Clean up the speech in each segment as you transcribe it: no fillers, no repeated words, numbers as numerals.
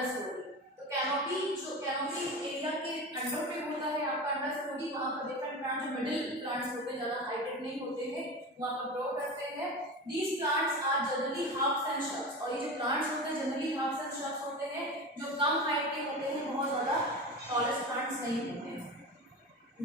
Under story. तो कैनोपी जो canopy area के अंडर पे होता है आपका अंडर स्टोरी, वहाँ पर डिफरेंट प्लांट जो मिडिल प्लांट्स होते हैं, ज़्यादा हाइटेड नहीं होते हैं, वहाँ पर ग्रो करते हैं। These plants are generally herbs and shrubs, और ये जो प्लांट्स होते हैं जनरली हर्ब्स एंड श्रब्स होते हैं, जो कम हाइट के होते हैं, बहुत ज़्यादा टॉलेस्ट प्लांट्स नहीं होते हैं।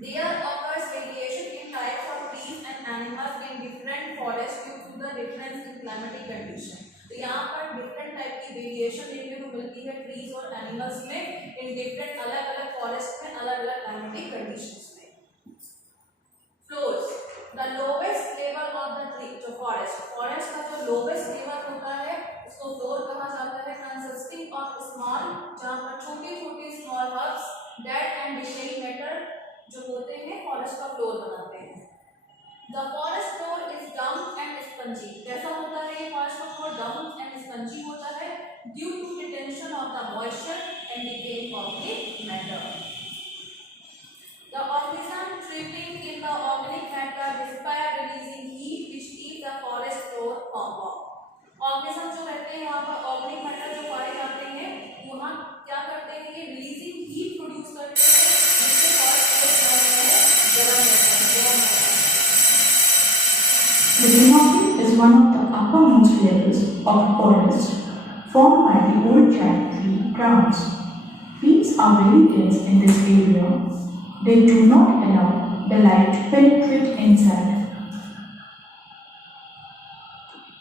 There occurs variation in types of trees and animals in different forests due to the difference in climatic condition. तो यहाँ पर डिफरेंट टाइप की वेरिएशन देखने को मिलती है ट्रीज और एनिमल्स में, इन डिफरेंट अलग अलग फॉरेस्ट में, अलग अलग क्लाइमेटिक कंडीशंस में। Floors, the lowest level of the tree, जो फॉरेस्ट का जो लोवेस्ट लेवल होता है उसको फ्लोर कहा जाता है, कंसिस्टिंग ऑफ स्मॉल, जहाँ पर छोटे छोटे small herbs, dead and decaying matter जो होते हैं फॉरेस्ट का फ्लोर बनाते हैं। The forest floor is damp and spongy, कैसा होता है ये फॉरेस्ट का फ्लोर? डम्प एंड स्पंजी होता है due to retention of the moisture and decaying organic matter. The organism thriving in the organic matter despair releasing heat which keep the forest floor warm. Organism जो रहते हैं वहाँ पर organic matter जो पाए जाते हैं, वहाँ क्या करते हैं, ये रिलीजिंग हीट प्रोड्यूस करते हैं, जिससे फॉरेस्ट गर्म रहता है। The canopy is one of the uppermost levels of a forest formed by the old giant tree crowns. Trees are very dense in this area. They do not allow the light to penetrate inside.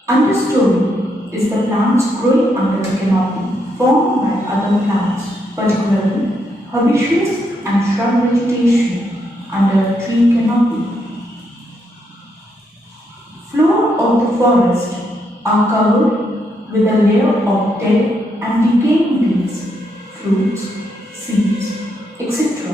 Understory is the plants growing under the canopy formed by other plants, particularly herbaceous and shrub vegetation under a tree canopy. Floor of the forest are covered with a layer of dead and decaying leaves, fruits, seeds, etc.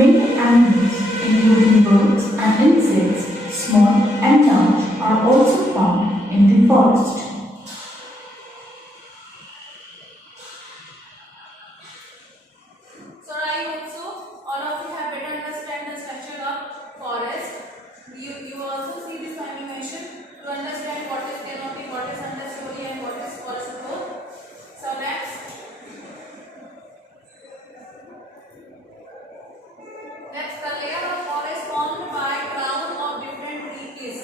Many animals, including birds and insects, small and large, are also found in the forest. So I hope so all of you have better understand the structure of forest. You also see this animation to understand what is canopy, what is understory, and what is forest floor. So next the layer of forest formed by crown of different trees.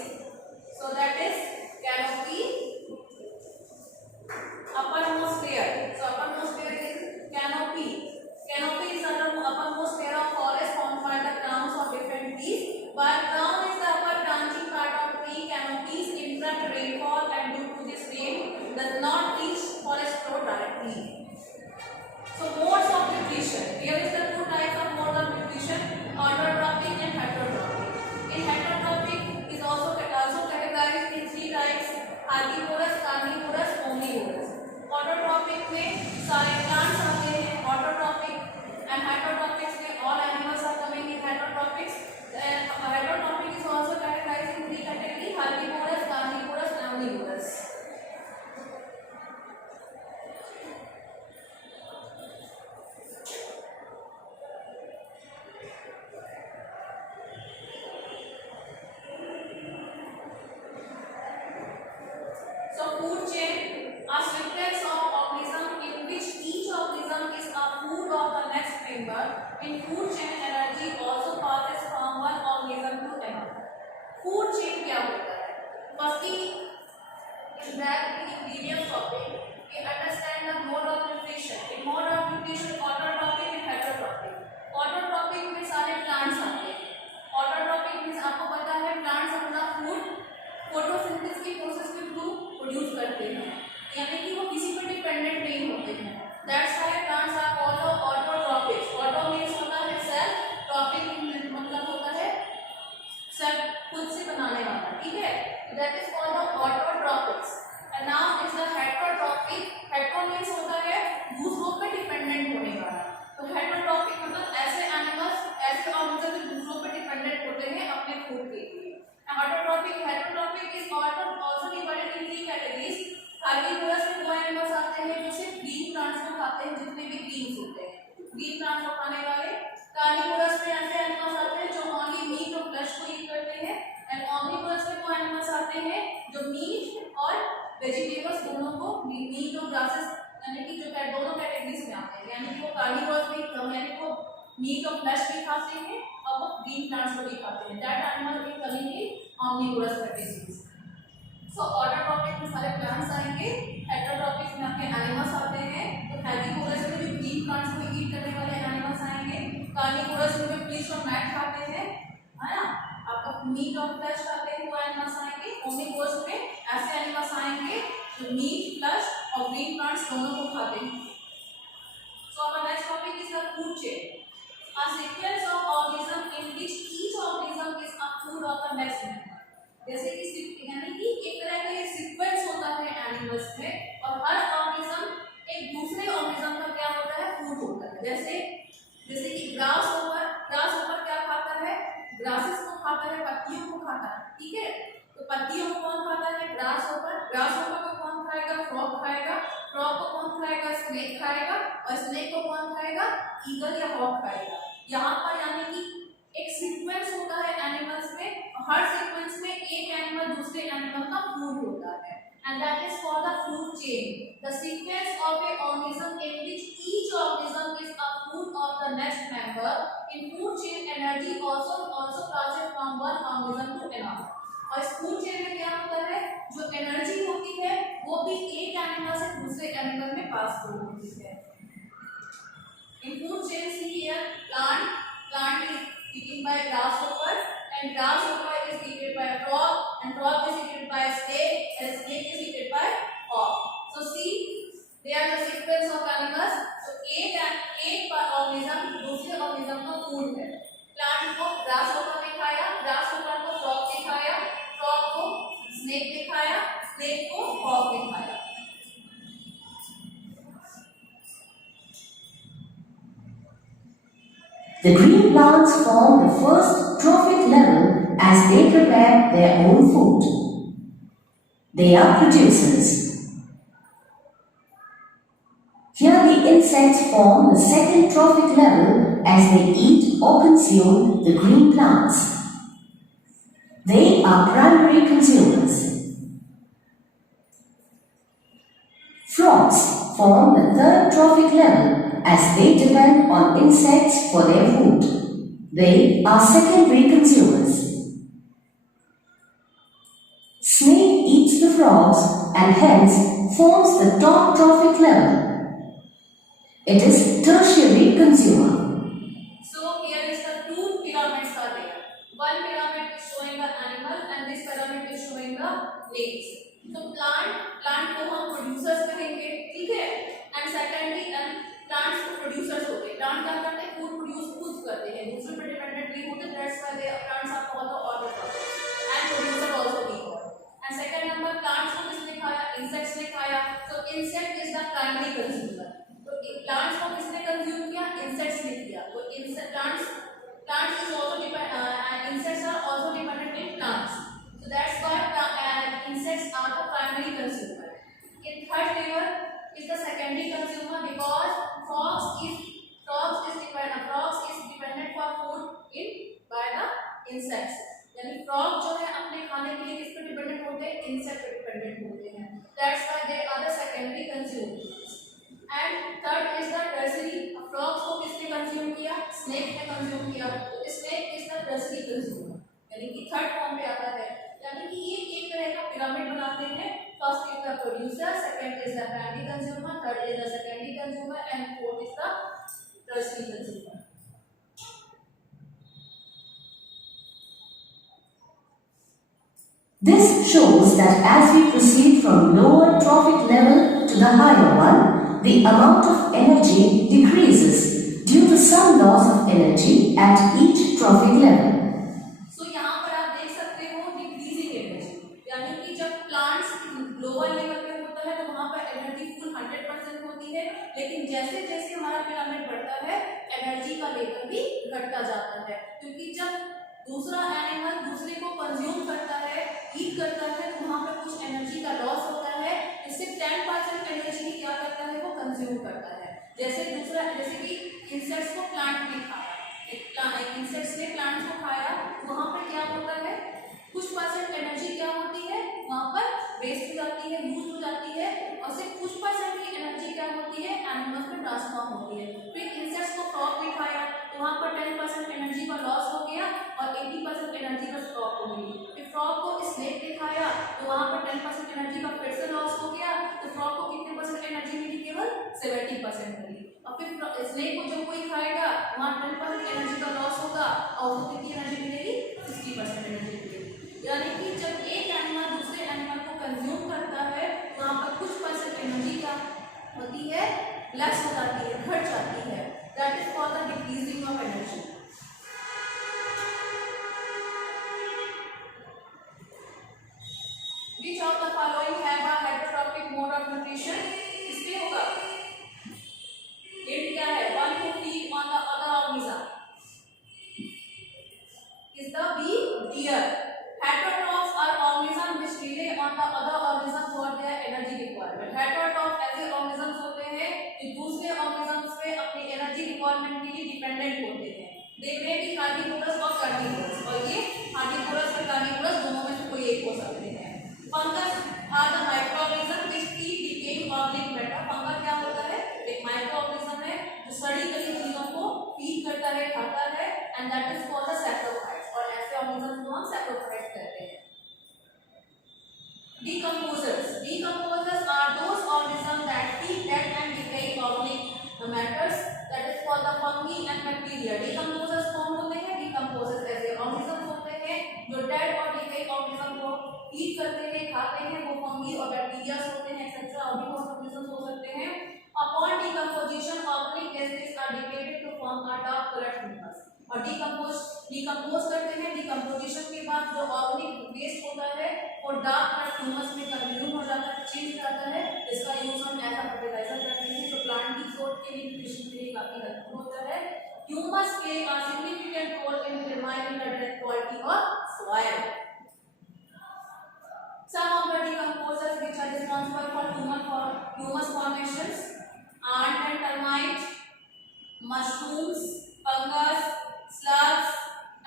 So that is canopy, uppermost layer. So uppermost layer is canopy. Canopy is the uppermost layer of forest formed by the crowns of different trees. While crown is the upper branching part of tree, canopies interrupt rainfall and due to this rain does not reach forest floor directly. So modes of nutrition. Here is the two types of mode of nutrition: autotrophic and heterotrophic. In heterotrophic is also categorized in three types: herbivorous, carnivorous, omnivorous. Autotrophic में सारे plants आते हैं autotrophic, and heterotrophic में all animals are coming in heterotropics. Heterotrophic is also categorized in three categories: herbivorous, carnivorous, and omnivorous. So food chain, a sequence of organisms in which each organism is a food of the next member. In food chain, energy also passes from one organism to another. Food chain क्या होता है? Firstly, in that in previous topic, we understand the mode of nutrition. In mode of nutrition, autotrophic and heterotrophic. Autotrophic में सारे plants आते हैं. Autotrophic means आपको पता है plants अपना food फोटोसिंथेसिस की प्रोसेस के थ्रू प्रोड्यूस करते हैं, यानी कि वो किसी पर डिपेंडेंट नहीं होते हैं। That's why plants are called autotrophic. Auto means होता है सेल्फ, ट्रॉपिक मतलब होता है सेल्फ, खुद से बनाने वाला, ठीक है? That is called autotrophics. And now is the heterotrophic. Hetero means होता है दूसरों पर डिपेंडेंट होने वाला। तो हेटरोट्रॉपिक मतलब ऐसे एनिमल्स, ऐसे ऑर्गेनिज्म जो दूसरों पर डिपेंडेंट होते हैं अपने फूड के लिए। Autotrophic, heterotrophic is also divided in three categories. Herbivorous में वो एनिमल्स आते हैं जो सिर्फ ग्रीन प्लांट्स को खाते हैं, जितने भी ग्रीन्स होते हैं ग्रीन प्लांट्स को खाने वाले। कार्निवोरस में ऐसे एनिमल्स आते हैं जो ओनली मीट और फ्लैश को ईट करते हैं। एंड ओमनिवोरस में वो एनिमल्स आते हैं जो मीट और वेजिटेबल्स दोनों को, मीट और ग्रासेस यानी कि जो दोनों कैटेगरीज में आते हैं, यानी कि वो कार्निवोरस भी, यानी वो मीट और फ्लैश भी खाते हैं और वो ग्रीन प्लांट्स को भी खाते हैं। That animal is coming in omnivorous categories. So autotrophic में सारे प्लांट्स आएंगे, हेटेरोट्रॉपिक में आपके एनिमल्स आते हैं। तो हेर्बिवोरस में जो ग्रीन प्लांट्स को ईट करने वाले एनिमल्स आएंगे, कार्निवोरस में जो फिश और मैट खाते हैं, है ना, आपका मीट और फ्लैश खाते हैं वो एनिमल्स आएंगे। ओमनीवोरस में ऐसे एनिमल्स आएंगे जो मीट, फ्लैश और ग्रीन प्लांट्स दोनों को खाते हैं। So our next topic is the food chain, a sequence of organism in which each organism is a food of the next member। जैसे कि यानी कि एक तरह का ये सीक्वेंस होता है एनिमल्स में और हर ऑर्गेनिज्म एक दूसरे ऑर्गेनिज्म का क्या होता है, फूड होता है। जैसे कि ग्रास ऊपर क्या खाता है, ग्रासेस को खाता है, पत्तियों को खाता है, ठीक है। तो पत्तियों को कौन खाता है, ग्रास ऊपर को कौन खाएगा, फ्रॉग खाएगा, फ्रॉग को कौन खाएगा, स्नेक खाएगा, और स्नेक को कौन खाएगा, ईगल या हॉक खाएगा। यहाँ पर यानी कि एक सीक्वेंस होता है एनिमल्स में, हर सीक्वेंस में एक एनिमल दूसरे एनिमल का फूड होता है, and that is called the food chain, the sequence of a organism in which each organism is a food of the next member। In food chain energy also passes from one organism to another। और इस food chain में क्या होता है, जो एनर्जी होती है वो भी एक एनिमल से दूसरे एनिमल में पास होती है। In food chain, see here, plant is eaten by grasshopper, and grasshopper is eaten by a frog, and frog is eaten by a snake, and snake is eaten by hawk। So see, they are the sequence of animals। So एक organism दूसरे organism का food है। प्लांट को grasshopper ने खाया, grasshopper को frog ने खाया, frog को snake ने खाया, snake को hawk ने खाया। The green plants form the first trophic level as they prepare their own food. They are producers. Here the insects form the second trophic level as they eat or consume the green plants. They are primary consumers. Frogs form the third trophic level as they depend on insects for their food. They are secondary consumers. Snake eats the frogs and hence forms the top trophic level. It is tertiary consumer. So here is the two pyramids are there. One pyramid is showing the animal and this pyramid is showing the leaves। तो प्लांट को हम प्रोड्यूसर्स कहेंगे, ठीक है, and secondary plants को प्रोड्यूसर्स होते हैं। प्लांट क्या करते हैं, फूड प्रोड्यूस खुद करते हैं, दूसरे पे डिपेंडेंट नहीं होते। That's why the plants are called autotrophic and producer also be called. And second number, plants को किसने खाया, इंसेक्ट्स ने खाया। तो insect is the primary consumer. तो प्लांट्स को किसने कंज्यूम किया, इंसेक्ट्स ने किया। तो plants is also dependent, insects are also dependent in plants. So that's why insects are the primary consumer। In third layer is the secondary consumer because frogs is dependent for food by the insects। यानी frog जो है अपने खाने के लिए किस पे डिपेंडेंट होते हैं, इंसेक्ट पे डिपेंडेंट होते हैं। That's why they are the secondary consumers। And third is the tertiary। frogs को किसने कंज्यूम किया, स्नेक ने कंज्यूम किया। तो snake is the tertiary consumer, यानी कि थर्ड फॉर्म पे आता है। यानी कि ये एक तरह का पिरामिड बनाते हैं। First is the producer, second is the primary consumer, third is the secondary consumer and fourth is the tertiary consumer. This shows that as we proceed from lower trophic level to the higher one, the amount of energy decreases due to some loss of energy at each trophic level। लेकिन जैसे जैसे हमारा पिरामिड बढ़ता है एनर्जी का लेवल भी घटता जाता है, क्योंकि जब दूसरा एनिमल दूसरे को कंज्यूम करता है, ईट करता है, तो वहाँ पे कुछ एनर्जी का लॉस होता है। इससे 10% एनर्जी क्या करता है, वो कंज्यूम करता है। जैसे कि इंसेक्ट्स को प्लांट ने खाया, इंसेक्ट्स ने प्लांट को खाया, वहाँ पर क्या होता है, कुछ परसेंट एनर्जी क्या होती है, वहाँ पर वेस्ट हो जाती है, यूज हो जाती है, और सिर्फ कुछ परसेंट की एनर्जी क्या एनिमल्स में ट्रांसफॉर्म होती है। फिर इंसेक्ट्स को फ्रॉग ने खाया तो वहाँ पर 10% एनर्जी का लॉस हो गया और 80% एनर्जी का फ्रॉग को मिली। फिर फ्रॉग को स्नेक ने खाया तो वहाँ पर 10% एनर्जी का फिर से लॉस हो गया, तो फ्रॉग को कितने परसेंट एनर्जी मिली? केवल 70% मिली। और फिर स्नेक को जब कोई खाएगा वहाँ 10% एनर्जी का लॉस होगा और उसको कितनी एनर्जी मिलेगी? 60% एनर्जी मिलेगी। यानी कि जब एक एनिमल दूसरे एनिमल को कंज्यूम करता है तो वहाँ पर कुछ परसेंट एनर्जी का होती है लेस हो जाती है, घट जाती है। That is called the decreasing of energy. Which of the following have a heterotrophic mode of nutrition? इसमें होगा क्या है? One who feed on the other organism is the bee, deer. Heterotrophs are organisms which rely on the other organism for their energy requirement. Heterotrophs ऐसे organisms होते हैं जो दूसरे organisms पे अपनी energy requirement के लिए dependent होते हैं। They may be carnivorous or carnivorous, और ये carnivorous और carnivorous दोनों में से कोई एक हो सकते हैं। Fungus are the microorganisms which keep decaying organic matter. Fungus क्या होता है? एक माइक्रोऑर्गेनिज्म है जो सड़ी गली चीजों को फीड करता है, खाता है, and that is called the saprophytes. और ऐसे ऑर्गेनिज्म को हम saprophytes कहते हैं। Decomposers are those organisms that keep dead and decaying organic matters. That is called the fungi and bacteria. Decomposers कौन होते हैं? Decomposers ऐसे ऑर्गेनिज्म होते हैं जो डेड और डिकेइंग ऑर्गेनिज्म को फीड करते हैं, खाते हैं, वो फंगी और बैक्टीरिया होते हैं, एक्सेट्रा और भी बहुत ऑर्गेनिज्म हो सकते हैं। Upon decomposition, organic acids are degraded to form a dark colored humus. और डिकम्पोज करते हैं, डिकम्पोजिशन के बाद जो ऑर्गेनिक वेस्ट होता है वो डार्क कलर ह्यूमस में कन्वर्ट हो जाता है, चेंज हो जाता है। इसका यूज हम एज अ फर्टिलाइजर करते हैं जो प्लांट की ग्रोथ के लिए, न्यूट्रिशन के लिए काफी हेल्पफुल होता है। Humus play a significant role in determining the drainage quality of soil. Some of the decomposers which are responsible for humus formations: ant and termite, mushrooms, fungus, slugs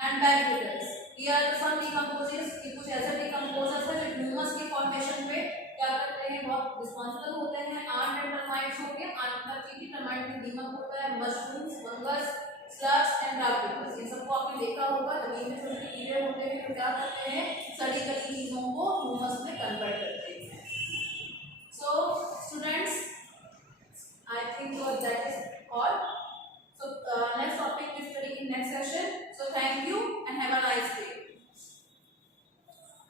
and bacterias. Here are some decomposers. ये कुछ ऐसे decomposers हैं जो humus के formation पे क्या करते हैं, बहुत responsible होते हैं। ant and termites हो गया, ant का चीटी, termite में दीमक होता है, mushrooms, fungus, slugs and bacterias। ये सबको आपने देखा होगा, जमीन में छोटे कीड़े होते हैं जो क्या करते हैं, सड़ी गली चीजों को ह्यूमस में कन्वर्ट करते हैं। So students, I think that is all.